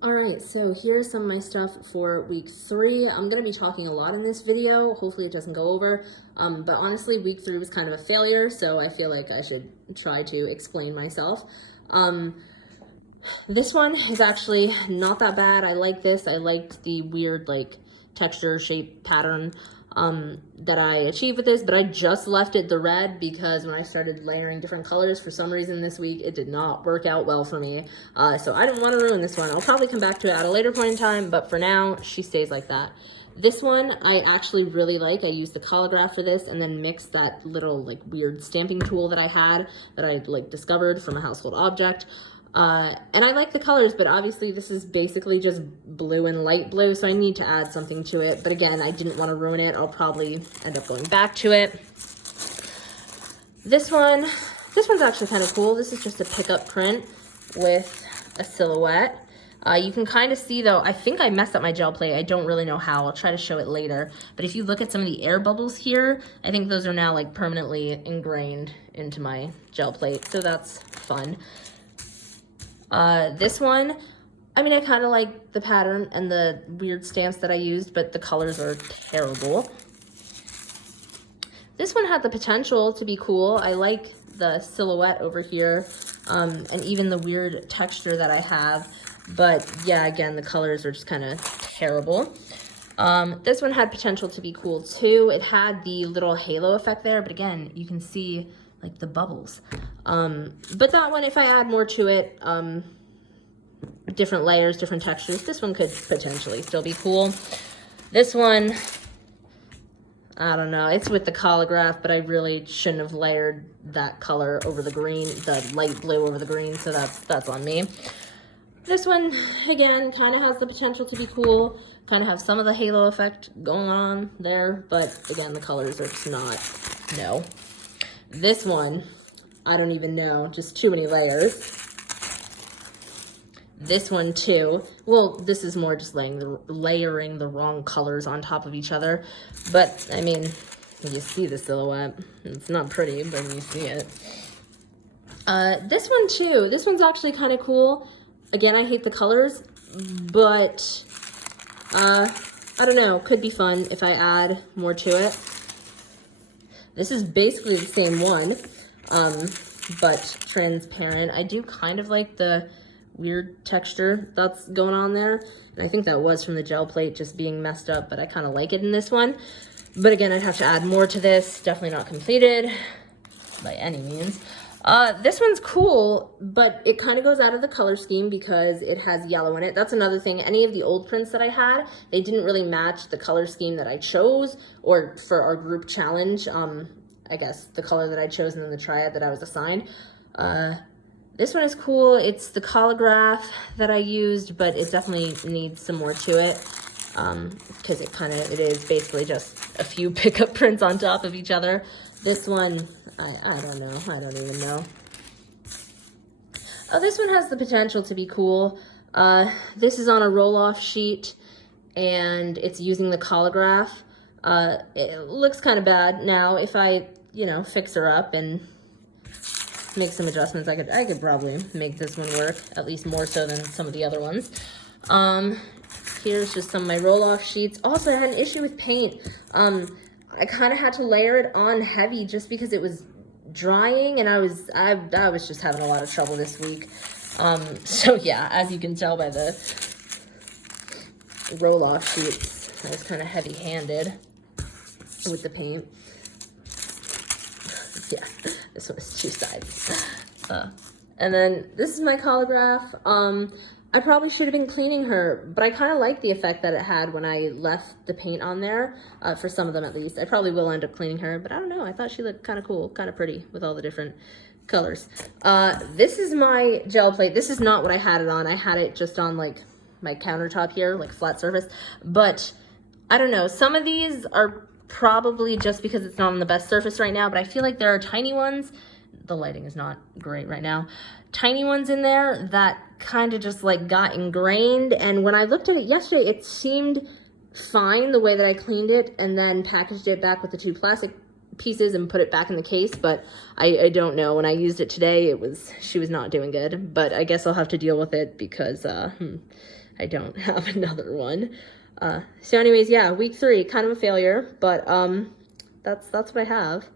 Alright, so here's some of my stuff for week 3. I'm going to be talking a lot in this video. Hopefully it doesn't go over. But honestly, week 3 was kind of a failure, so I feel like I should try to explain myself. This one is actually not that bad. I like this. I liked the weird texture, shape, pattern that I achieved with this, but I just left it the red because when I started layering different colors, for some reason this week, it did not work out well for me. So I didn't want to ruin this one. I'll probably come back to it at a later point in time, but for now, she stays like that. This one I actually really like. I used the Collagraph for this and then mixed that little weird stamping tool that I had that I discovered from a household object. And I like the colors, but obviously this is basically just blue and light blue, so I need to add something to it. But again, I didn't want to ruin it. I'll probably end up going back to it. This one's actually kind of cool. This is just a pickup print with a silhouette. You can kind of see though, I think I messed up my gel plate. I don't really know how. I'll try to show it later. But if you look at some of the air bubbles here, I think those are now permanently ingrained into my gel plate. So that's fun. This one, I mean, I kind of like the pattern and the weird stamps that I used, but the colors are terrible. This one had the potential to be cool. I like the silhouette over here, and even the weird texture that I have. But yeah, again, the colors are just kind of terrible. This one had potential to be cool too. It had the little halo effect there, but again, you can see the bubbles. But that one, if I add more to it, different layers, different textures, this one could potentially still be cool. This one, I don't know, it's with the Collagraph, but I really shouldn't have layered that color over the green, the light blue over the green, so that's on me. This one, again, kind of has the potential to be cool, kind of have some of the halo effect going on there, but again, the colors are just not, no. This one, I don't even know, just too many layers. This one too, well, this is more just layering the wrong colors on top of each other, but I mean, you see the silhouette. It's not pretty, but you see it. This one too, this one's actually kind of cool. Again, I hate the colors, but I don't know, could be fun if I add more to it. This is basically the same one, but transparent. I do kind of like the weird texture that's going on there. And I think that was from the gel plate just being messed up, but I kind of like it in this one. But again, I'd have to add more to this. Definitely not completed by any means. This one's cool, but it kind of goes out of the color scheme because it has yellow in it. That's another thing. Any of the old prints that I had, they didn't really match the color scheme that I chose, or for our group challenge, I guess the color that I chose and then the triad that I was assigned. This one is cool. It's the Collagraph that I used, but it definitely needs some more to it because it is basically just a few pickup prints on top of each other. This one, I don't know. I don't even know. Oh, this one has the potential to be cool. This is on a roll-off sheet, and it's using the Collagraph. It looks kind of bad. Now, if I, fix her up and make some adjustments, I could probably make this one work, at least more so than some of the other ones. Here's just some of my roll-off sheets. Also, I had an issue with paint. I kind of had to layer it on heavy just because it was drying, and I was just having a lot of trouble this week. So yeah, as you can tell by the roll-off sheets, I was kind of heavy-handed with the paint. Yeah, this one is 2 sides. And then this is my Collagraph. I probably should have been cleaning her, but I kind of like the effect that it had when I left the paint on there, for some of them at least. I probably will end up cleaning her, but I don't know. I thought she looked kind of cool, kind of pretty with all the different colors. This is my gel plate. This is not what I had it on. I had it just on my countertop here, flat surface. But I don't know. Some of these are probably just because it's not on the best surface right now, but I feel like there are tiny ones. The lighting is not great right now. Tiny ones in there that kind of just got ingrained, and when I looked at it yesterday, it seemed fine the way that I cleaned it and then packaged it back with the 2 plastic pieces and put it back in the case, but I don't know. When I used it today, she was not doing good, but I guess I'll have to deal with it because I don't have another one. So anyways, yeah, week 3, kind of a failure, but that's what I have.